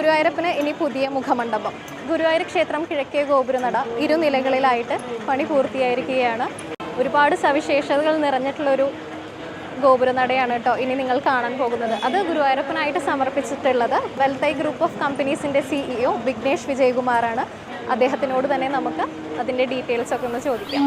ഗുരുവായൂരപ്പന് ഇനി പുതിയ മുഖമണ്ഡപം. ഗുരുവായൂർ ക്ഷേത്രം കിഴക്കേ ഗോപുരനട ഇരുനിലകളിലായിട്ട് പണി പൂർത്തിയായിരിക്കുകയാണ്. ഒരുപാട് സവിശേഷതകൾ നിറഞ്ഞിട്ടുള്ളൊരു ഗോപുരനടയാണ് കേട്ടോ ഇനി നിങ്ങൾ കാണാൻ പോകുന്നത്. അത് ഗുരുവായൂരപ്പനായിട്ട് സമർപ്പിച്ചിട്ടുള്ളത് വെൽത്തൈ ഗ്രൂപ്പ് ഓഫ് കമ്പനീസിൻ്റെ CEO വിഘ്നേഷ് വിജയകുമാറാണ്. അദ്ദേഹത്തിനോട് തന്നെ നമുക്ക് അതിൻ്റെ ഡീറ്റെയിൽസ് ഒക്കെ ഒന്ന് ചോദിക്കാം.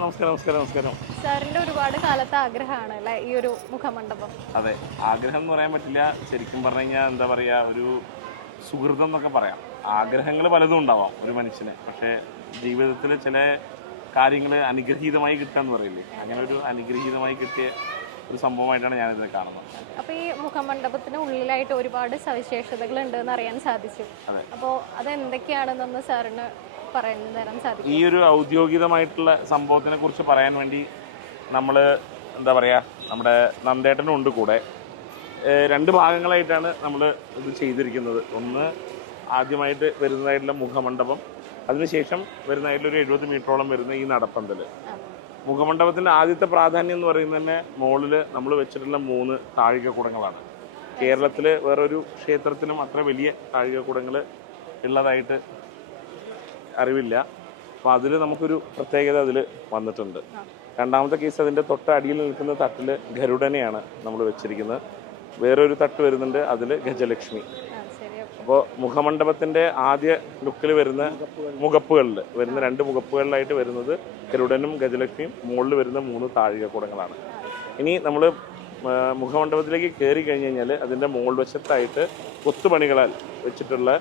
നമസ്കാരം സർ. നമസ്കാരം. സാറിൻ്റെ ഒരുപാട് കാലത്തെ ആഗ്രഹമാണ് അല്ലേ ഈ ഒരു മുഖമണ്ഡപം? അതെ, ആഗ്രഹം എന്ന് പറയാൻ പറ്റില്ല. ശരിക്കും പറഞ്ഞു കഴിഞ്ഞാൽ എന്താ പറയുക, ഒരു സുഹൃതം എന്നൊക്കെ പറയാം. ആഗ്രഹങ്ങൾ പലതും ഉണ്ടാവാം ഒരു മനുഷ്യന്, പക്ഷേ ജീവിതത്തിൽ ചില കാര്യങ്ങൾ അനുഗ്രഹീതമായി കിട്ടുക എന്ന് പറയില്ലേ, അങ്ങനെ ഒരു അനുഗ്രഹീതമായി കിട്ടിയ ഒരു സംഭവമായിട്ടാണ് ഞാനിത് കാണുന്നത്. അപ്പോൾ ഈ മുഖമണ്ഡപത്തിന് ഉള്ളിലായിട്ട് ഒരുപാട് സവിശേഷതകൾ ഉണ്ടെന്ന് അറിയാൻ സാധിച്ചു. അപ്പോൾ അത് എന്തൊക്കെയാണെന്നൊന്ന് സാറിന് പറഞ്ഞു തരാൻ സാധിക്കും? ഈ ഒരു ഔദ്യോഗികമായിട്ടുള്ള സംഭവത്തിനെ കുറിച്ച് പറയാൻ വേണ്ടി നമ്മൾ എന്താ പറയുക, നമ്മുടെ നന്ദേട്ടനും ഉണ്ട് കൂടെ. രണ്ട് ഭാഗങ്ങളായിട്ടാണ് നമ്മൾ ഇത് ചെയ്തിരിക്കുന്നത്. ഒന്ന് ആദ്യമായിട്ട് വരുന്നതായിട്ടുള്ള മുഖമണ്ഡപം, അതിനുശേഷം വരുന്നതായിട്ടുള്ള ഒരു 70 മീറ്ററോളം വരുന്ന ഈ നടപ്പന്തൽ. മുഖമണ്ഡപത്തിൻ്റെ ആദ്യത്തെ പ്രാധാന്യം എന്ന് പറയുന്നത് തന്നെ മുകളിൽ നമ്മൾ വെച്ചിട്ടുള്ള 3 താഴികക്കുടങ്ങളാണ്. കേരളത്തിൽ വേറൊരു ക്ഷേത്രത്തിനും അത്ര വലിയ താഴികക്കുടങ്ങൾ ഉള്ളതായിട്ട് അറിവില്ല. അപ്പോൾ അതിൽ നമുക്കൊരു പ്രത്യേകത അതിൽ വന്നിട്ടുണ്ട്. രണ്ടാമത്തെ കേസ്, അതിൻ്റെ തൊട്ട് അടിയിൽ നിൽക്കുന്ന തട്ടിൽ ഗരുഡനെയാണ് നമ്മൾ വെച്ചിരിക്കുന്നത്. വേറൊരു തട്ട് വരുന്നുണ്ട്, അതിൽ ഗജലക്ഷ്മി. അപ്പോൾ മുഖമണ്ഡപത്തിൻ്റെ ആദ്യ ലുക്കിൽ വരുന്ന മുഖപ്പുകളിൽ വരുന്ന 2 മുഖപ്പുകളിലായിട്ട് വരുന്നത് ഗരുഡനും ഗജലക്ഷ്മിയും, മുകളിൽ വരുന്ന 3 താഴികക്കുടങ്ങളാണ്. ഇനി നമ്മൾ മുഖമണ്ഡപത്തിലേക്ക് കയറി കഴിഞ്ഞ് കഴിഞ്ഞാൽ അതിൻ്റെ മുകൾ വശത്തായിട്ട് കൊത്തുപണികളാൽ വെച്ചിട്ടുള്ള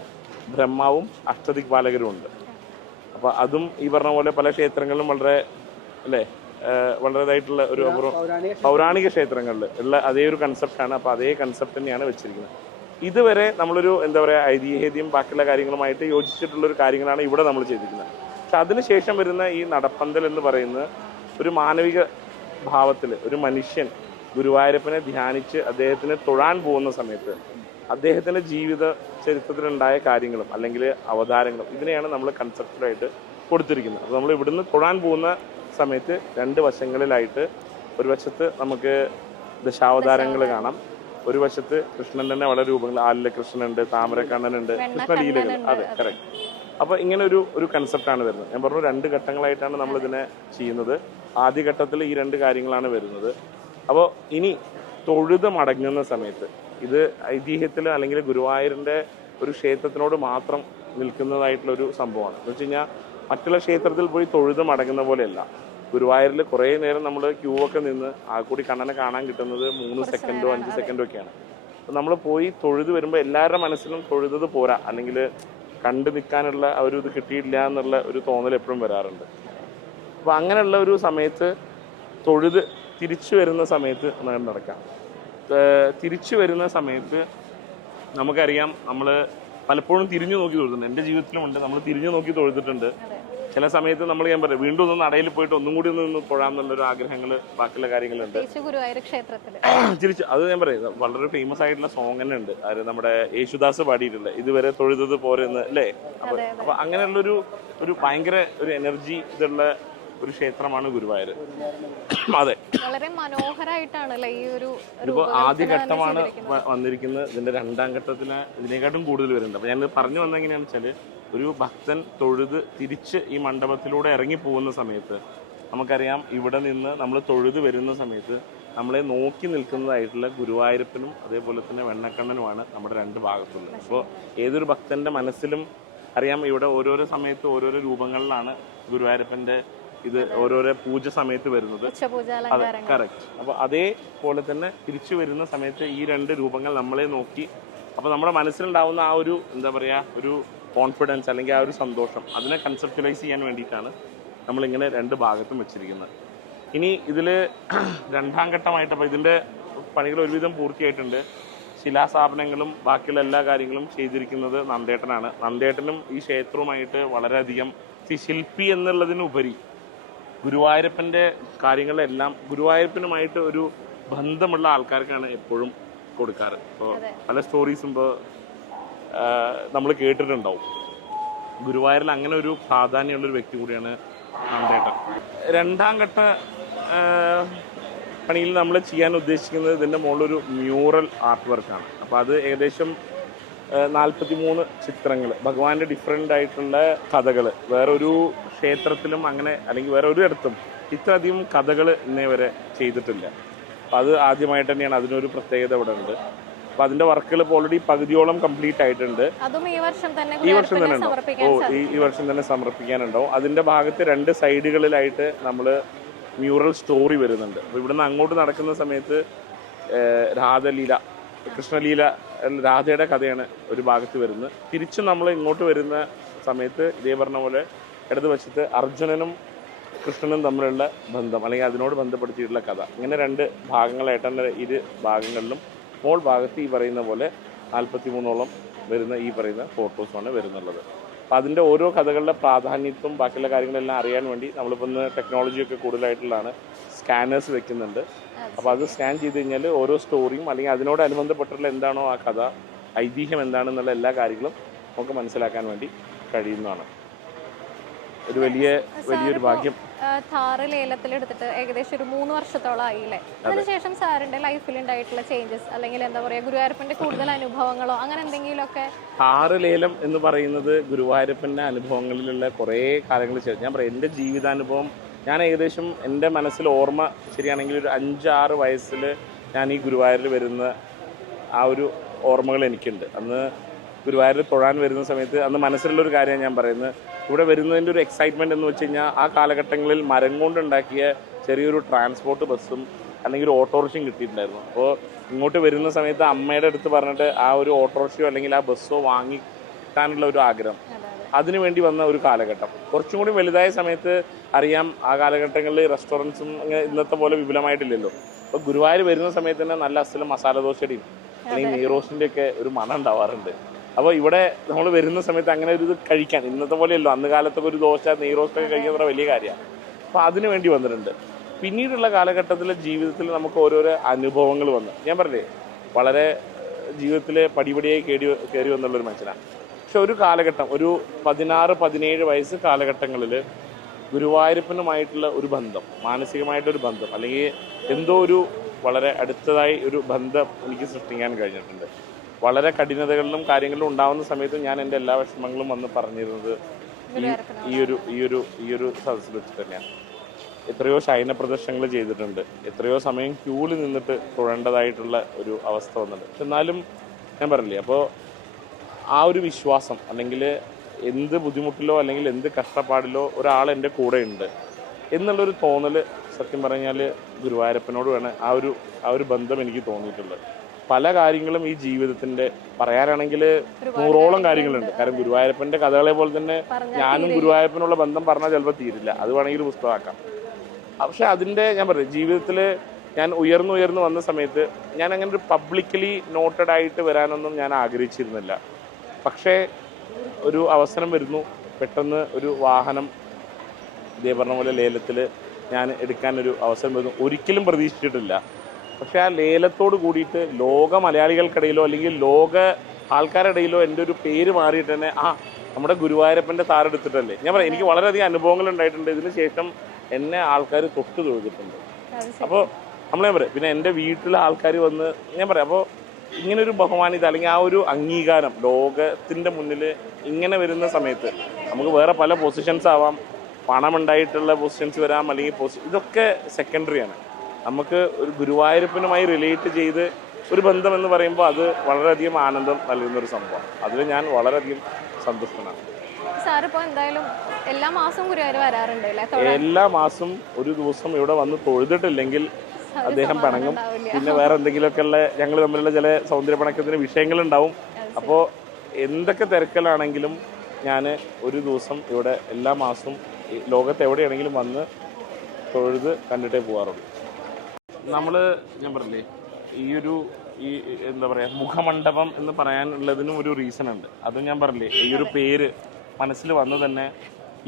ബ്രഹ്മാവും അഷ്ടദിക്പാലകരും ഉണ്ട്. അപ്പോൾ അതും ഈ പറഞ്ഞ പോലെ പല ക്ഷേത്രങ്ങളിലും വളരെ വളരെതായിട്ടുള്ള ഒരു പൗരാണിക ക്ഷേത്രങ്ങളിൽ ഉള്ള അതേ ഒരു കൺസെപ്റ്റാണ്. അപ്പോൾ അതേ കൺസെപ്റ്റ് തന്നെയാണ് വെച്ചിരിക്കുന്നത്. ഇതുവരെ നമ്മളൊരു എന്താ പറയുക, ഐതിഹ്യം ബാക്കിയുള്ള കാര്യങ്ങളുമായിട്ട് യോജിച്ചിട്ടുള്ളൊരു കാര്യങ്ങളാണ് ഇവിടെ നമ്മൾ ചെയ്തിരിക്കുന്നത്. പക്ഷെ അതിനുശേഷം വരുന്ന ഈ നടപ്പന്തൽ എന്ന് പറയുന്നത് ഒരു മാനവിക ഭാവത്തിൽ ഒരു മനുഷ്യൻ ഗുരുവായൂരപ്പനെ ധ്യാനിച്ച് അദ്ദേഹത്തിന് തൊഴാൻ പോകുന്ന സമയത്ത് അദ്ദേഹത്തിൻ്റെ ജീവിത ചരിത്രത്തിലുണ്ടായ കാര്യങ്ങളും അല്ലെങ്കിൽ അവതാരങ്ങളും ഇതിനെയാണ് നമ്മൾ കൺസെപ്റ്റലായിട്ട് കൊടുത്തിരിക്കുന്നത്. അപ്പോൾ നമ്മൾ ഇവിടുന്ന് തൊഴാൻ പോകുന്ന സമയത്ത് 2 വശങ്ങളിലായിട്ട് ഒരു വശത്ത് നമുക്ക് ദശാവതാരങ്ങൾ കാണാം, ഒരു വശത്ത് കൃഷ്ണൻ തന്നെ വളരെ രൂപങ്ങൾ, ആലിലെ കൃഷ്ണനുണ്ട്, താമരക്കണ്ണനുണ്ട്, കൃഷ്ണലീലകൾ. അതെ, കറക്റ്റ്. അപ്പോൾ ഇങ്ങനെ ഒരു കൺസെപ്റ്റാണ് വരുന്നത്. ഞാൻ പറഞ്ഞു 2 ഘട്ടങ്ങളായിട്ടാണ് നമ്മളിതിനെ ചെയ്യുന്നത്. ആദ്യ ഘട്ടത്തിൽ ഈ 2 കാര്യങ്ങളാണ് വരുന്നത്. അപ്പോൾ ഇനി തൊഴുത് മടങ്ങുന്ന സമയത്ത് ഇത് ഐതിഹ്യത്തിൽ അല്ലെങ്കിൽ ഗുരുവായൂരിൻ്റെ ഒരു ക്ഷേത്രത്തിനോട് മാത്രം നിൽക്കുന്നതായിട്ടുള്ളൊരു സംഭവമാണ്. എന്ന് വെച്ച് കഴിഞ്ഞാൽ മറ്റുള്ള ക്ഷേത്രത്തിൽ പോയി തൊഴുത് മടങ്ങുന്ന പോലെയല്ല. ഗുരുവായൂരിൽ കുറേ നേരം നമ്മൾ ക്യൂ ഒക്കെ നിന്ന് ആ കൂടി കണ്ണനെ കാണാൻ കിട്ടുന്നത് 3 സെക്കൻഡോ 5 സെക്കൻഡോ ഒക്കെയാണ്. അപ്പോൾ നമ്മൾ പോയി തൊഴുത് വരുമ്പോൾ എല്ലാവരുടെ മനസ്സിലും തൊഴുതത് പോരാ, അല്ലെങ്കിൽ കണ്ടു നിൽക്കാനുള്ള ആ ഒരു ഇത് കിട്ടിയില്ല എന്നുള്ള ഒരു തോന്നൽ എപ്പോഴും വരാറുണ്ട്. അപ്പോൾ അങ്ങനെയുള്ള ഒരു സമയത്ത് തൊഴുത് തിരിച്ചു വരുന്ന സമയത്ത് നടക്കാം. തിരിച്ചു വരുന്ന സമയത്ത് നമുക്കറിയാം, നമ്മൾ പലപ്പോഴും തിരിഞ്ഞു നോക്കി തൊഴുതുണ്ട്. എൻ്റെ ജീവിതത്തിലുമുണ്ട്, നമ്മൾ തിരിഞ്ഞു നോക്കി തൊഴുതിട്ടുണ്ട്. ചില സമയത്ത് നമ്മൾ ഞാൻ പറയാം വീണ്ടും ഒന്ന് നടയിൽ പോയിട്ട് ഒന്നും കൂടി ഒന്ന് തൊഴാമെന്നുള്ളൊരു ആഗ്രഹങ്ങൾ ബാക്കിയുള്ള കാര്യങ്ങളുണ്ട്. തിരിച്ച് അത് ഞാൻ പറയാം, വളരെ ഫേമസ് ആയിട്ടുള്ള സോങ് തന്നെ ഉണ്ട്, അത് നമ്മുടെ യേശുദാസ് പാടിയിട്ടില്ല, ഇതുവരെ തൊഴുതത് പോരെന്ന് അല്ലേ. അപ്പൊ അങ്ങനെയുള്ളൊരു ഭയങ്കര ഒരു എനർജി ഇതുള്ള ഒരു ക്ഷേത്രമാണ് ഗുരുവായൂർ. അതെ, വളരെ മനോഹരമായിട്ടാണ് ഈ ഒരു ആദ്യഘട്ടമാണ് വന്നിരിക്കുന്നത്. ഇതിന്റെ 2ാം ഘട്ടത്തിന് ഇതിനെക്കാട്ടും കൂടുതൽ വരുന്നുണ്ട്. അപ്പൊ ഞാൻ പറഞ്ഞു വന്നത് എങ്ങനെയാണെന്ന് വെച്ചാൽ, ഒരു ഭക്തൻ തൊഴുത് തിരിച്ച് ഈ മണ്ഡപത്തിലൂടെ ഇറങ്ങി പോകുന്ന സമയത്ത് നമുക്കറിയാം, ഇവിടെ നിന്ന് നമ്മൾ തൊഴുത് വരുന്ന സമയത്ത് നമ്മളെ നോക്കി നിൽക്കുന്നതായിട്ടുള്ള ഗുരുവായൂരപ്പനും അതേപോലെ തന്നെ വെണ്ണക്കണ്ണനുമാണ് നമ്മുടെ 2 ഭാഗത്തുള്ളത്. അപ്പോൾ ഏതൊരു ഭക്തന്റെ മനസ്സിലും അറിയാം, ഇവിടെ ഓരോരോ സമയത്ത് ഓരോരോ രൂപങ്ങളിലാണ് ഗുരുവായൂരപ്പന്റെ ഇത് ഓരോരോ പൂജ സമയത്ത് വരുന്നത്. അതെ, കറക്റ്റ്. അപ്പോൾ അതേപോലെ തന്നെ തിരിച്ചു വരുന്ന സമയത്ത് ഈ 2 രൂപങ്ങൾ നമ്മളെ നോക്കി, അപ്പോൾ നമ്മുടെ മനസ്സിലുണ്ടാവുന്ന ആ ഒരു എന്താ പറയുക, ഒരു കോൺഫിഡൻസ് അല്ലെങ്കിൽ ആ ഒരു സന്തോഷം, അതിനെ കൺസെപ്റ്റലൈസ് ചെയ്യാൻ വേണ്ടിയിട്ടാണ് നമ്മളിങ്ങനെ 2 ഭാഗത്തും വെച്ചിരിക്കുന്നത്. ഇനി ഇതിൽ 2ാം ഘട്ടമായിട്ട്, അപ്പോൾ ഇതിൻ്റെ പണികൾ ഒരുവിധം പൂർത്തിയായിട്ടുണ്ട്. ശിലാസ്ഥാപനങ്ങളും ബാക്കിയുള്ള എല്ലാ കാര്യങ്ങളും ചെയ്തിരിക്കുന്നത് നന്ദേട്ടനാണ്. നന്ദേട്ടനും ഈ ക്ഷേത്രവുമായിട്ട് വളരെയധികം ശില്പി എന്നുള്ളതിനുപരി ഗുരുവായൂരപ്പൻ്റെ കാര്യങ്ങളെല്ലാം ഗുരുവായൂരപ്പനുമായിട്ട് ഒരു ബന്ധമുള്ള ആൾക്കാർക്കാണ് എപ്പോഴും കൊടുക്കാറ്. ഇപ്പോൾ പല സ്റ്റോറീസും ഇപ്പോൾ നമ്മൾ കേട്ടിട്ടുണ്ടാവും. ഗുരുവായൂരിൽ അങ്ങനെ ഒരു പ്രാധാന്യമുള്ളൊരു വ്യക്തി കൂടിയാണ് നന്ദേട്ടൻ. രണ്ടാം ഘട്ട പണിയിൽ നമ്മൾ ചെയ്യാൻ ഉദ്ദേശിക്കുന്നത് ഇതിൻ്റെ മുകളിലൊരു മ്യൂറൽ ആർട്ട് വർക്കാണ്. അപ്പോൾ അത് ഏകദേശം 43 ചിത്രങ്ങൾ, ഭഗവാന്റെ ഡിഫറെൻ്റ് ആയിട്ടുള്ള കഥകൾ. വേറൊരു ക്ഷേത്രത്തിലും അങ്ങനെ അല്ലെങ്കിൽ വേറെ ഒരു ഇടത്തും ഇത്രയധികം കഥകൾ ഇന്നേ വരെ ചെയ്തിട്ടില്ല. അപ്പോൾ അത് ആദ്യമായിട്ട് തന്നെയാണ്. അതിനൊരു പ്രത്യേകത ഇവിടെ ഉണ്ട്. അപ്പോൾ അതിൻ്റെ വർക്കുകൾ ഇപ്പോൾ ഓൾറെഡി പകുതിയോളം കംപ്ലീറ്റ് ആയിട്ടുണ്ട്. ഈ വർഷം തന്നെ ഉണ്ടാവും. ഈ വർഷം തന്നെ സമർപ്പിക്കാനുണ്ടാവും. അതിൻ്റെ ഭാഗത്ത് 2 സൈഡുകളിലായിട്ട് നമ്മൾ മ്യൂറൽ സ്റ്റോറി വരുന്നുണ്ട്. അപ്പോൾ ഇവിടുന്ന് അങ്ങോട്ട് നടക്കുന്ന സമയത്ത് രാധലീല, കൃഷ്ണലീല, രാധയുടെ കഥയാണ് ഒരു ഭാഗത്ത് വരുന്നത്. തിരിച്ചും നമ്മൾ ഇങ്ങോട്ട് വരുന്ന സമയത്ത് ഇതേ പറഞ്ഞ പോലെ ഇടത് വശത്ത് അർജുനനും കൃഷ്ണനും തമ്മിലുള്ള ബന്ധം അല്ലെങ്കിൽ അതിനോട് ബന്ധപ്പെടുത്തിയിട്ടുള്ള കഥ. ഇങ്ങനെ 2 ഭാഗങ്ങളായിട്ടാണ് ഇരു ഭാഗങ്ങളിലും മോൾ ഭാഗത്ത് ഈ പറയുന്ന പോലെ 43ഓളം വരുന്ന ഈ പറയുന്ന ഫോട്ടോസാണ് വരുന്നുള്ളത്. അപ്പോൾ അതിൻ്റെ ഓരോ കഥകളുടെ പ്രാധാന്യത്വം ബാക്കിയുള്ള കാര്യങ്ങളെല്ലാം അറിയാൻ വേണ്ടി നമ്മളിപ്പോൾ ഇന്ന് ടെക്നോളജിയൊക്കെ കൂടുതലായിട്ടുള്ളതാണ്, സ്കാനേഴ്സ് വെക്കുന്നുണ്ട്. അപ്പോൾ അത് സ്കാൻ ചെയ്ത് കഴിഞ്ഞാൽ ഓരോ സ്റ്റോറിയും അല്ലെങ്കിൽ അതിനോടനുബന്ധപ്പെട്ടുള്ള എന്താണോ ആ കഥ, ഐതിഹ്യം എന്താണെന്നുള്ള എല്ലാ കാര്യങ്ങളും നമുക്ക് മനസ്സിലാക്കാൻ വേണ്ടി കഴിയുന്നതാണ്. ഒരു വലിയൊരു ഭാഗ്യം. താറ് ലേലത്തിലെടുത്തിട്ട് ഏകദേശം ഒരു 3 വർഷത്തോളം ആയില്ലേ? അതിനുശേഷം സാറിന്റെ ലൈഫിൽ ഉണ്ടായിട്ടുള്ള ചേഞ്ചസ് അല്ലെങ്കിൽ എന്താ പറയുക, ഗുരുവായൂരപ്പന്റെ കൂടുതൽ അനുഭവങ്ങളോ അങ്ങനെ എന്തെങ്കിലുമൊക്കെ? താറ് ലേലം എന്ന് പറയുന്നത് ഗുരുവായൂരപ്പന്റെ അനുഭവങ്ങളിലുള്ള കുറേ കാര്യങ്ങൾ ചെയ്തു. ഞാൻ പറയാം, എൻ്റെ ജീവിതാനുഭവം ഞാൻ ഏകദേശം എൻ്റെ മനസ്സിൽ ഓർമ്മ ശരിയാണെങ്കിൽ ഒരു 5-6 വയസ്സിൽ ഞാൻ ഈ ഗുരുവായൂരിൽ വരുന്ന ആ ഒരു ഓർമ്മകൾ എനിക്കുണ്ട്. അന്ന് ഗുരുവായൂർ തൊഴാൻ വരുന്ന സമയത്ത് അന്ന് മനസ്സിലുള്ളൊരു കാര്യമാണ് ഞാൻ പറയുന്നത്. ഇവിടെ വരുന്നതിൻ്റെ ഒരു എക്സൈറ്റ്മെൻറ്റ് എന്ന് വെച്ച് കഴിഞ്ഞാൽ ആ കാലഘട്ടങ്ങളിൽ മരം കൊണ്ടുണ്ടാക്കിയ ചെറിയൊരു ട്രാൻസ്പോർട്ട് ബസ്സും അല്ലെങ്കിൽ ഒരു ഓട്ടോറിക്ഷയും കിട്ടിയിട്ടുണ്ടായിരുന്നു. അപ്പോൾ ഇങ്ങോട്ട് വരുന്ന സമയത്ത് അമ്മയുടെ അടുത്ത് പറഞ്ഞിട്ട് ആ ഒരു ഓട്ടോറിക്ഷയോ അല്ലെങ്കിൽ ആ ബസ്സോ വാങ്ങിക്കാനുള്ള ഒരു ആഗ്രഹം, അതിനു വേണ്ടി വന്ന ഒരു കാലഘട്ടം. കുറച്ചും കൂടി വലുതായ സമയത്ത് അറിയാം, ആ കാലഘട്ടങ്ങളിൽ റെസ്റ്റോറൻറ്റ്സും അങ്ങനെ ഇന്നത്തെ പോലെ വിപുലമായിട്ടില്ലല്ലോ. അപ്പോൾ ഗുരുവായൂർ വരുന്ന സമയത്ത് തന്നെ നല്ല അസലും മസാല ദോശയുടെയും അല്ലെങ്കിൽ നെയ്റോസിൻ്റെ ഒക്കെ ഒരു മണം ഉണ്ടാവാറുണ്ട്. അപ്പോൾ ഇവിടെ നമ്മൾ വരുന്ന സമയത്ത് അങ്ങനെ ഒരു ഇത് കഴിക്കാൻ, ഇന്നത്തെ പോലെയല്ലോ അന്ന് കാലത്തൊക്കെ ഒരു ദോശ നെയ്റോസ്റ്റൊക്കെ കഴിക്കാൻ വലിയ കാര്യമാണ്. അപ്പോൾ അതിന് വേണ്ടി വന്നിട്ടുണ്ട്. പിന്നീടുള്ള കാലഘട്ടത്തിലെ ജീവിതത്തിൽ നമുക്ക് ഓരോരോ അനുഭവങ്ങൾ വന്നു. ഞാൻ പറഞ്ഞേ, വളരെ ജീവിതത്തിൽ പടിപടിയായി കയറി വന്നുള്ളൊരു മനുഷ്യനാണ്. പക്ഷെ ഒരു കാലഘട്ടം, ഒരു 16-17 വയസ്സ് കാലഘട്ടങ്ങളിൽ ഗുരുവായൂരപ്പനുമായിട്ടുള്ള ഒരു ബന്ധം, മാനസികമായിട്ടൊരു ബന്ധം അല്ലെങ്കിൽ എന്തോ ഒരു വളരെ അടുത്തതായി ഒരു ബന്ധം എനിക്ക് സൃഷ്ടിക്കാൻ കഴിഞ്ഞിട്ടുണ്ട്. വളരെ കഠിനതകളിലും കാര്യങ്ങളിലും ഉണ്ടാകുന്ന സമയത്ത് ഞാൻ എൻ്റെ എല്ലാ വിഷമങ്ങളും വന്ന് പറഞ്ഞിരുന്നത് ഈ ഒരു സദസ്സിൽ വെച്ച് തന്നെയാണ്. എത്രയോ ശയന പ്രദർശനങ്ങൾ ചെയ്തിട്ടുണ്ട്, എത്രയോ സമയം ക്യൂവിൽ നിന്നിട്ട് തൊഴേണ്ടതായിട്ടുള്ള ഒരു അവസ്ഥ വന്നിട്ടുണ്ട്. പക്ഷെ എന്നാലും ഞാൻ പറഞ്ഞില്ലേ, അപ്പോൾ ആ ഒരു വിശ്വാസം അല്ലെങ്കിൽ എന്ത് ബുദ്ധിമുട്ടിലോ അല്ലെങ്കിൽ എന്ത് കഷ്ടപ്പാടിലോ ഒരാൾ എൻ്റെ കൂടെ ഉണ്ട് എന്നുള്ളൊരു തോന്നൽ സത്യം പറഞ്ഞാൽ ഗുരുവായൂരപ്പനോട് വേണം ആ ഒരു ബന്ധം എനിക്ക് തോന്നിയിട്ടുള്ളത്. പല കാര്യങ്ങളും ഈ ജീവിതത്തിൻ്റെ പറയാനാണെങ്കിൽ 100ഓളം കാര്യങ്ങളുണ്ട്. കാരണം ഗുരുവായൂരപ്പൻ്റെ കഥകളെ പോലെ തന്നെ ഞാനും ഗുരുവായൂരപ്പനുള്ള ബന്ധം പറഞ്ഞാൽ ചിലപ്പോൾ തീരില്ല. അത് വേണമെങ്കിൽ ഒരു പുസ്തകമാക്കാം. പക്ഷെ അതിൻ്റെ ഞാൻ പറയും, ജീവിതത്തിൽ ഞാൻ ഉയർന്നു വന്ന സമയത്ത് ഞാൻ അങ്ങനെ ഒരു പബ്ലിക്കലി നോട്ടഡ് ആയിട്ട് വരാനൊന്നും ഞാൻ ആഗ്രഹിച്ചിരുന്നില്ല. പക്ഷേ ഒരു അവസരം വരുന്നു, പെട്ടെന്ന് ഒരു വാഹനം ഇതേ പറഞ്ഞ പോലെ ലേലത്തിൽ ഞാൻ എടുക്കാനൊരു അവസരം വരുന്നു. ഒരിക്കലും പ്രതീക്ഷിച്ചിട്ടില്ല. പക്ഷേ ആ ലേലത്തോട് കൂടിയിട്ട് ലോക മലയാളികൾക്കിടയിലോ അല്ലെങ്കിൽ ലോക ആൾക്കാരുടെ ഇടയിലോ എൻ്റെ ഒരു പേര് മാറിയിട്ട് തന്നെ നമ്മുടെ ഗുരുവായൂരപ്പൻ്റെ താരെടുത്തിട്ടല്ലേ. ഞാൻ പറയാം, എനിക്ക് വളരെയധികം അനുഭവങ്ങൾ ഉണ്ടായിട്ടുണ്ട്. ഇതിന് ശേഷം എന്നെ ആൾക്കാർ തൊട്ട് തൊഴുതിട്ടുണ്ട്. അപ്പോൾ നമ്മളെ പറയാം, പിന്നെ എൻ്റെ വീട്ടിലെ ആൾക്കാർ വന്ന് ഞാൻ പറയാം, അപ്പോൾ ഇങ്ങനൊരു ബഹുമാനിത അല്ലെങ്കിൽ ആ ഒരു അംഗീകാരം ലോകത്തിൻ്റെ മുന്നിൽ ഇങ്ങനെ വരുന്ന സമയത്ത് നമുക്ക് വേറെ പല പൊസിഷൻസ് ആവാം, പണമുണ്ടായിട്ടുള്ള പൊസിഷൻസ് വരാം, അല്ലെങ്കിൽ ഇതൊക്കെ സെക്കൻഡറിയാണ്. നമുക്ക് ഒരു ഗുരുവായൂരപ്പനുമായി റിലേറ്റ് ചെയ്ത് ഒരു ബന്ധം എന്ന് പറയുമ്പോൾ അത് വളരെയധികം ആനന്ദം നൽകുന്നൊരു സംഭവം. അതിൽ ഞാൻ വളരെയധികം സന്തുഷ്ടനാണ്. സാറിപ്പോൾ എന്തായാലും എല്ലാ മാസവും ഗുരുവായൂർ വരാറുണ്ട്? എല്ലാ മാസം ഒരു ദിവസം ഇവിടെ വന്ന് തൊഴുതിട്ടില്ലെങ്കിൽ അദ്ദേഹം പിണങ്ങും. പിന്നെ വേറെ എന്തെങ്കിലുമൊക്കെ ഉള്ള ഞങ്ങൾ തമ്മിലുള്ള ചില സൗന്ദര്യ പണക്കത്തിന് വിഷയങ്ങളുണ്ടാവും. അപ്പോൾ എന്തൊക്കെ തിരക്കലാണെങ്കിലും ഞാൻ ഒരു ദിവസം ഇവിടെ എല്ലാ മാസവും ലോകത്ത് എവിടെയാണെങ്കിലും വന്ന് തൊഴുത് കണ്ടിട്ടേ പോകാറുള്ളൂ. ഞാൻ പറഞ്ഞില്ലേ, ഈ എന്താ പറയുക, മുഖമണ്ഡപം എന്ന് പറയാനുള്ളതിനും ഒരു റീസൺ ഉണ്ട്. അത് ഞാൻ പറഞ്ഞില്ലേ, ഈ ഒരു പേര് മനസ്സിൽ വന്ന് തന്നെ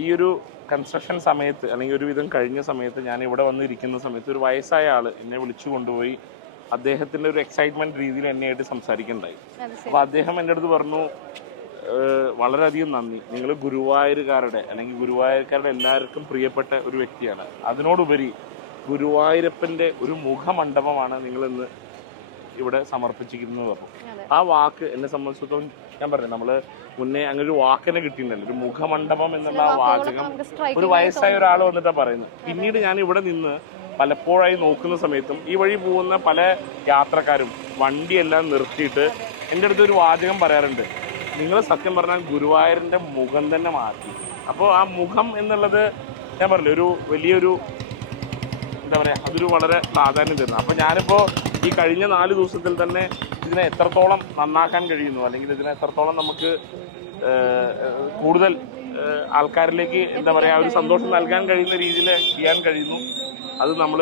ഈ ഒരു കൺസ്ട്രക്ഷൻ സമയത്ത് അല്ലെങ്കിൽ ഒരു വിധം കഴിഞ്ഞ സമയത്ത് ഞാൻ ഇവിടെ വന്നിരിക്കുന്ന സമയത്ത് ഒരു വയസ്സായ ആൾ എന്നെ വിളിച്ചു കൊണ്ടുപോയി അദ്ദേഹത്തിൻ്റെ ഒരു എക്സൈറ്റ്മെൻറ്റ് രീതിയിൽ എന്നെയായിട്ട് സംസാരിക്കുന്നുണ്ടായി. അപ്പോൾ അദ്ദേഹം എൻ്റെ അടുത്ത് പറഞ്ഞു, വളരെയധികം നന്ദി. നിങ്ങൾ ഗുരുവായൂരുകാരുടെ അല്ലെങ്കിൽ ഗുരുവായൂർക്കാരുടെ എല്ലാവർക്കും പ്രിയപ്പെട്ട ഒരു വ്യക്തിയാണ്. അതിനോടുപരി ഗുരുവായൂരപ്പൻ്റെ ഒരു മുഖമണ്ഡപമാണ് നിങ്ങളിന്ന് ഇവിടെ സമർപ്പിച്ചിരിക്കുന്നത് പറഞ്ഞു. ആ വാക്ക് എന്നെ സംബന്ധിച്ചിടത്തോളം ഞാൻ പറഞ്ഞു, നമ്മൾ മുന്നേ അങ്ങനെ ഒരു വാക്കിനെ കിട്ടിയിട്ടുണ്ടല്ലോ, ഒരു മുഖമണ്ഡപം എന്നുള്ള ആ വാചകം ഒരു വയസ്സായ ഒരാൾ വന്നിട്ടാണ് പറയുന്നത്. പിന്നീട് ഞാൻ ഇവിടെ നിന്ന് പലപ്പോഴായി നോക്കുന്ന സമയത്തും ഈ വഴി പോകുന്ന പല യാത്രക്കാരും വണ്ടിയെല്ലാം നിർത്തിയിട്ട് എൻ്റെ അടുത്ത് ഒരു വാചകം പറയാറുണ്ട്, നിങ്ങൾ സത്യം പറഞ്ഞാൽ ഗുരുവായൂരിൻ്റെ മുഖം തന്നെ മാറ്റി. അപ്പോൾ ആ മുഖം എന്നുള്ളത് ഞാൻ പറഞ്ഞില്ല ഒരു വലിയൊരു എന്താ പറയുക, അതൊരു വളരെ പ്രാധാന്യം തരുന്നു. അപ്പോൾ ഞാനിപ്പോൾ ഈ കഴിഞ്ഞ 4 ദിവസത്തിൽ തന്നെ ഇതിനെ എത്രത്തോളം നന്നാക്കാൻ കഴിയുന്നു, അല്ലെങ്കിൽ ഇതിനെ എത്രത്തോളം നമുക്ക് കൂടുതൽ ആൾക്കാരിലേക്ക് എന്താ പറയുക ഒരു സന്തോഷം നൽകാൻ കഴിയുന്ന രീതിയിൽ ചെയ്യാൻ കഴിയുന്നു, അത് നമ്മൾ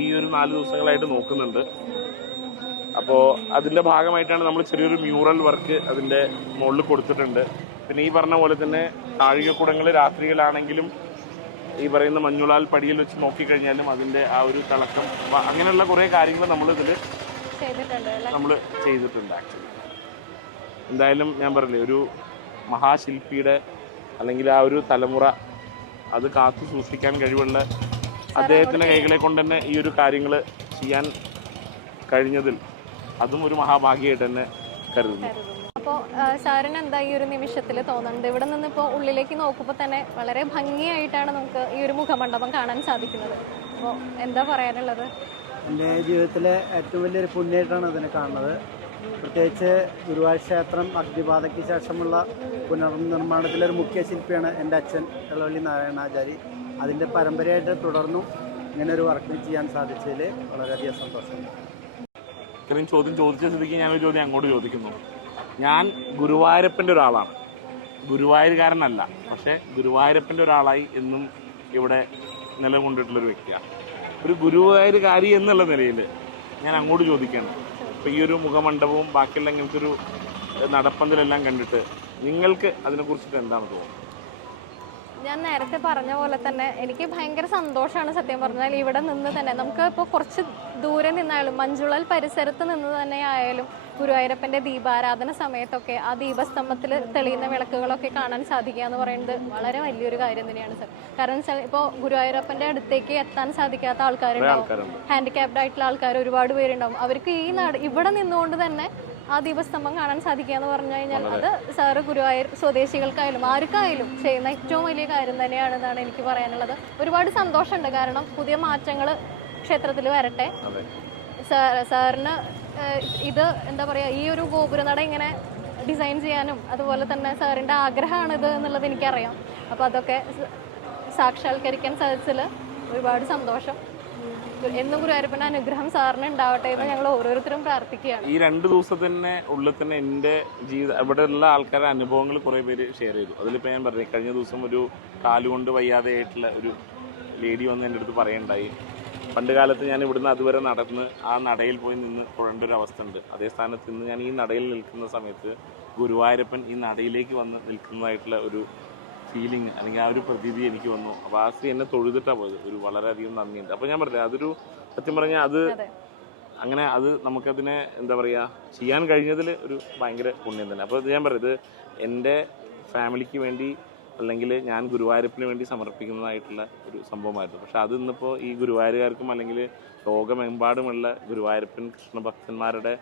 ഈ ഒരു 4 ദിവസങ്ങളായിട്ട് നോക്കുന്നുണ്ട്. അപ്പോൾ അതിൻ്റെ ഭാഗമായിട്ടാണ് നമ്മൾ ചെറിയൊരു മ്യൂറൽ വർക്ക് അതിൻ്റെ മുകളിൽ കൊടുത്തിട്ടുണ്ട്. പിന്നെ ഈ പറഞ്ഞ പോലെ തന്നെ താഴികക്കുടങ്ങൾ രാത്രിയിലാണെങ്കിലും ഈ പറയുന്ന മഞ്ഞുളാൽ പടിയിൽ വെച്ച് നോക്കിക്കഴിഞ്ഞാലും അതിൻ്റെ ആ ഒരു തിളക്കം അങ്ങനെയുള്ള കുറേ കാര്യങ്ങൾ നമ്മളിതിൽ നമ്മൾ ചെയ്തിട്ടുണ്ട് ആക്ച്വലി. എന്തായാലും ഞാൻ പറഞ്ഞില്ലേ, ഒരു മഹാശില്പിയുടെ അല്ലെങ്കിൽ ആ ഒരു തലമുറ അത് കാത്തു സൂക്ഷിക്കാൻ കഴിവുള്ള അദ്ദേഹത്തിൻ്റെ കൈകളെ കൊണ്ട് തന്നെ ഈ ഒരു കാര്യങ്ങൾ ചെയ്യാൻ കഴിഞ്ഞതിൽ അതും ഒരു മഹാഭാഗ്യമായിട്ട് തന്നെ കരുതുന്നു. അപ്പോൾ സാറിന് എന്താ ഈ ഒരു നിമിഷത്തിൽ തോന്നുന്നുണ്ട്? ഇവിടെ നിന്നിപ്പോൾ ഉള്ളിലേക്ക് നോക്കുമ്പോൾ തന്നെ വളരെ ഭംഗിയായിട്ടാണ് നമുക്ക് ഈ ഒരു മുഖമണ്ഡപം കാണാൻ സാധിക്കുന്നത്. അപ്പോൾ എന്താ പറയാനുള്ളത്? എൻ്റെ ജീവിതത്തിലെ ഏറ്റവും വലിയൊരു പുണ്യമായിട്ടാണ് അതിനെ കാണുന്നത്. പ്രത്യേകിച്ച് ഗുരുവായൂർ ക്ഷേത്രം അഗ്നിബാധയ്ക്ക് ശേഷമുള്ള പുനർനിർമ്മാണത്തിലൊരു മുഖ്യ ശില്പിയാണ് എൻ്റെ അച്ഛൻ എളവള്ളി നാരായണാചാരി. അതിൻ്റെ പരമ്പരയായിട്ട് തുടർന്നു ഇങ്ങനെ ഒരു വർക്ക് ചെയ്യാൻ സാധിച്ചതിൽ വളരെയധികം സന്തോഷമുണ്ട്. ഇത്രയും ചോദ്യം ചോദിച്ച സ്ഥിതിക്ക് ഞാനൊരു ചോദ്യം അങ്ങോട്ട് ചോദിക്കുന്നു. ഞാൻ ഗുരുവായൂരപ്പൻ്റെ ഒരാളാണ്, ഗുരുവായൂരുകാരനല്ല, പക്ഷേ ഗുരുവായൂരപ്പൻ്റെ ഒരാളായി എന്നും ഇവിടെ നിലകൊണ്ടിട്ടുള്ളൊരു വ്യക്തിയാണ്. ഒരു ഗുരുവായൂരുകാരി എന്നുള്ള നിലയിൽ ഞാൻ അങ്ങോട്ട് ചോദിക്കുകയാണ്, ഇപ്പോൾ ഈ ഒരു മുഖമണ്ഡപവും ബാക്കിയുള്ള ഇങ്ങനത്തെ ഒരു നടപ്പന്തലെല്ലാം കണ്ടിട്ട് നിങ്ങൾക്ക് അതിനെക്കുറിച്ചിട്ട് എന്താണ് തോന്നുന്നത്? ഞാൻ നേരത്തെ പറഞ്ഞ പോലെ തന്നെ എനിക്ക് ഭയങ്കര സന്തോഷമാണ് സത്യം പറഞ്ഞാൽ. ഇവിടെ നിന്ന് തന്നെ നമുക്ക് ഇപ്പോൾ കുറച്ച് ദൂരെ നിന്നായാലും മഞ്ജുളൽ പരിസരത്ത് നിന്ന് തന്നെ ആയാലും ഗുരുവായൂരപ്പൻ്റെ ദീപാരാധന സമയത്തൊക്കെ ആ ദീപസ്തംഭത്തിൽ തെളിയുന്ന വിളക്കുകളൊക്കെ കാണാൻ സാധിക്കുക എന്ന് പറയുന്നത് വളരെ വലിയൊരു കാര്യം തന്നെയാണ് സർ. കാരണം ഇപ്പോൾ ഗുരുവായൂരപ്പൻ്റെ അടുത്തേക്ക് എത്താൻ സാധിക്കാത്ത ആൾക്കാരുണ്ടാവും, ഹാൻഡിക്യാപ്ഡ് ആയിട്ടുള്ള ആൾക്കാർ ഒരുപാട് പേരുണ്ടാവും. അവർക്ക് ഈ ഇവിടെ നിന്നുകൊണ്ട് തന്നെ ആ ദീപസ്തംഭം കാണാൻ സാധിക്കുക എന്ന് പറഞ്ഞു കഴിഞ്ഞാൽ അത് സാറ് ഗുരുവായൂർ സ്വദേശികൾക്കായാലും ആർക്കായാലും ചെയ്യുന്ന ഏറ്റവും വലിയ കാര്യം തന്നെയാണെന്നാണ് എനിക്ക് പറയാനുള്ളത്. ഒരുപാട് സന്തോഷമുണ്ട്, കാരണം പുതിയ മാറ്റങ്ങൾ ക്ഷേത്രത്തിൽ വരട്ടെ. സാറിന് ഇത് എന്താ പറയുക, ഈ ഒരു ഗോപുരനട ഇങ്ങനെ ഡിസൈൻ ചെയ്യാനും അതുപോലെ തന്നെ സാറിൻ്റെ ആഗ്രഹമാണിത് എന്നുള്ളത് എനിക്കറിയാം. അപ്പോൾ അതൊക്കെ സാക്ഷാത്കരിക്കാൻ സാധിച്ചതിൽ ഒരുപാട് സന്തോഷം. എന്നും ഗുരുവായൂരപ്പൻ്റെ അനുഗ്രഹം സാറിന് ഉണ്ടാവട്ടെ എന്ന് ഞങ്ങൾ ഓരോരുത്തരും പ്രാർത്ഥിക്കുകയാണ്. ഈ 2 ദിവസത്തിന് ഉള്ളിൽ തന്നെ എൻ്റെ ഇവിടെയുള്ള ആൾക്കാരുടെ അനുഭവങ്ങൾ കുറേ പേര് ഷെയർ ചെയ്തു. അതിലിപ്പോൾ ഞാൻ പറഞ്ഞു, കഴിഞ്ഞ ദിവസം ഒരു കാലുകൊണ്ട് വയ്യാതെ ആയിട്ടുള്ള ഒരു ലേഡി വന്ന് എൻ്റെ അടുത്ത് പറയുണ്ടായി, പണ്ട് കാലത്ത് ഞാൻ ഇവിടുന്ന് അതുവരെ നടന്ന് ആ നടയിൽ പോയി നിന്ന് കൊഴേണ്ട ഒരു അവസ്ഥ ഉണ്ട്. അതേ സ്ഥാനത്ത് നിന്ന് ഞാൻ ഈ നടയിൽ നിൽക്കുന്ന സമയത്ത് ഗുരുവായൂരപ്പൻ ഈ നടയിലേക്ക് വന്ന് നിൽക്കുന്നതായിട്ടുള്ള ഒരു ഫീലിംഗ് അല്ലെങ്കിൽ ആ ഒരു പ്രതീതി എനിക്ക് വന്നു. അപ്പോൾ ആ സ്ത്രീ എന്നെ തൊഴുതിട്ടാണ് പോയത്. ഒരു വളരെയധികം നന്ദിയുണ്ട്. അപ്പോൾ ഞാൻ പറഞ്ഞത് അതൊരു സത്യം പറഞ്ഞാൽ അത് അങ്ങനെ അത് നമുക്കതിനെ എന്താ പറയുക ചെയ്യാൻ കഴിഞ്ഞതിൽ ഒരു ഭയങ്കര പുണ്യം തന്നെ. അപ്പോൾ ഞാൻ പറയുന്നത് എൻ്റെ ഫാമിലിക്ക് വേണ്ടി അല്ലെങ്കിൽ ഞാൻ ഗുരുവായൂരപ്പന് വേണ്ടി സമർപ്പിക്കുന്നതായിട്ടുള്ള ഒരു സംഭവമായിരുന്നു. പക്ഷെ അത് ഇന്നിപ്പോൾ ഈ ഗുരുവായൂരുകാർക്കും അല്ലെങ്കിൽ ലോകമെമ്പാടുമുള്ള ഗുരുവായൂരപ്പൻ കൃഷ്ണഭക്തന്മാരുടെ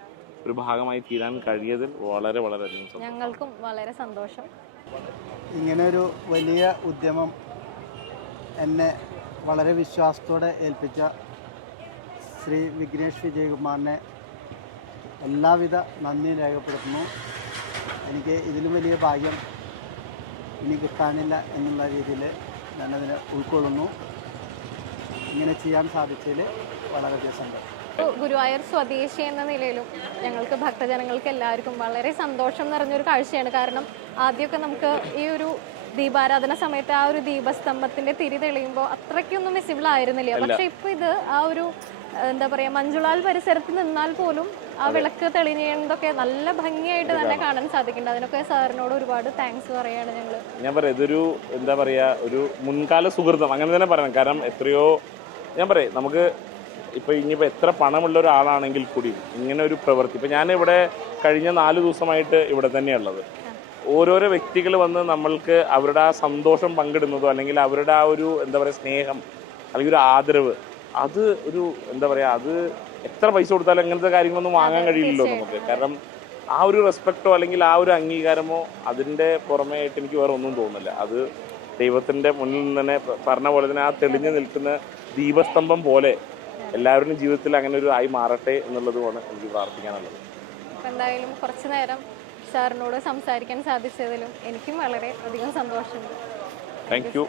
ഒരു ഭാഗമായി തീരാൻ കഴിയതിൽ വളരെ വളരെയധികം സന്തോഷം. ഞങ്ങൾക്കും വളരെ സന്തോഷം. ഇങ്ങനെയൊരു വലിയ ഉദ്യമം എന്നെ വളരെ വിശ്വാസത്തോടെ ഏൽപ്പിച്ച ശ്രീ വിഘ്നേഷ് വിജയകുമാറിനെ എല്ലാവിധ നന്ദിയും രേഖപ്പെടുത്തുന്നു. എനിക്ക് ഇതിലും വലിയ ഭാഗ്യം ഇനി കിട്ടാനില്ല എന്നുള്ള രീതിയിൽ ഞാനതിനെ ഉൾക്കൊള്ളുന്നു. ഇങ്ങനെ ചെയ്യാൻ സാധിച്ചതിൽ വളരെയധികം സന്തോഷം. ഗുരുവായൂർ സ്വദേശി എന്ന നിലയിലും ഞങ്ങൾക്ക് ഭക്തജനങ്ങൾക്ക് എല്ലാവർക്കും വളരെ സന്തോഷം നിറഞ്ഞൊരു കാഴ്ചയാണ്. കാരണം ആദ്യമൊക്കെ നമുക്ക് ഈ ഒരു ദീപാരാധന സമയത്ത് ആ ഒരു ദീപസ്തംഭത്തിന്റെ തിരി തെളിയുമ്പോൾ അത്രയ്ക്കൊന്നും വിസിബിൾ ആയിരുന്നില്ല. പക്ഷെ ഇപ്പൊ ഇത് ആ ഒരു എന്താ പറയാ മഞ്ജുളാൽ പരിസരത്ത് നിന്നാൽ പോലും ആ വിളക്ക് തെളിഞ്ഞതൊക്കെ നല്ല ഭംഗിയായിട്ട് തന്നെ കാണാൻ സാധിക്കുന്നുണ്ട്. അതിനൊക്കെ സാറിനോട് ഒരുപാട് താങ്ക്സ് പറയാണ് ഞങ്ങൾ. ഞാൻ പറയാം, ഇതൊരു എന്താ പറയാ ഒരു മുൻകാല സുഹൃത്തം അങ്ങനെ തന്നെ പറയണം. കാരണം എത്രയോ ഞാൻ പറയാം, നമുക്ക് ഇപ്പോൾ ഇനിയിപ്പോൾ എത്ര പണമുള്ള ഒരാളാണെങ്കിൽ കൂടി ഇങ്ങനെ ഒരു പ്രവൃത്തി, ഇപ്പോൾ ഞാനിവിടെ കഴിഞ്ഞ 4 ദിവസമായിട്ട് ഇവിടെ തന്നെയുള്ളത്. ഓരോരോ വ്യക്തികൾ വന്ന് നമ്മൾക്ക് അവരുടെ ആ സന്തോഷം പങ്കിടുന്നതോ അല്ലെങ്കിൽ അവരുടെ ആ ഒരു എന്താ പറയുക സ്നേഹം അല്ലെങ്കിൽ ഒരു ആദരവ്, അത് ഒരു എന്താ പറയുക, അത് എത്ര പൈസ കൊടുത്താലും അങ്ങനത്തെ കാര്യങ്ങളൊന്നും വാങ്ങാൻ കഴിയില്ലല്ലോ നമുക്ക്. കാരണം ആ ഒരു റെസ്പെക്റ്റോ അല്ലെങ്കിൽ ആ ഒരു അംഗീകാരമോ അതിൻ്റെ പുറമേ ആയിട്ട് എനിക്ക് വേറെ ഒന്നും തോന്നുന്നില്ല. അത് ദൈവത്തിൻ്റെ മുന്നിൽ നിന്ന് തന്നെ പറഞ്ഞ പോലെ തന്നെ ആ തെളിഞ്ഞു നിൽക്കുന്ന ദീപസ്തംഭം പോലെ എല്ലാവരുടെയും ജീവിതത്തിൽ അങ്ങനെ ഒരു ആയി മാറട്ടെ എന്നുള്ളതുമാണ് എനിക്ക് പ്രാർത്ഥിക്കാനുള്ളത്. എന്തായാലും കുറച്ച് നേരം സാറിനോട് സംസാരിക്കാൻ സാധിച്ചതിലും എനിക്കും വളരെ അധികം സന്തോഷമുണ്ട്. Thank you.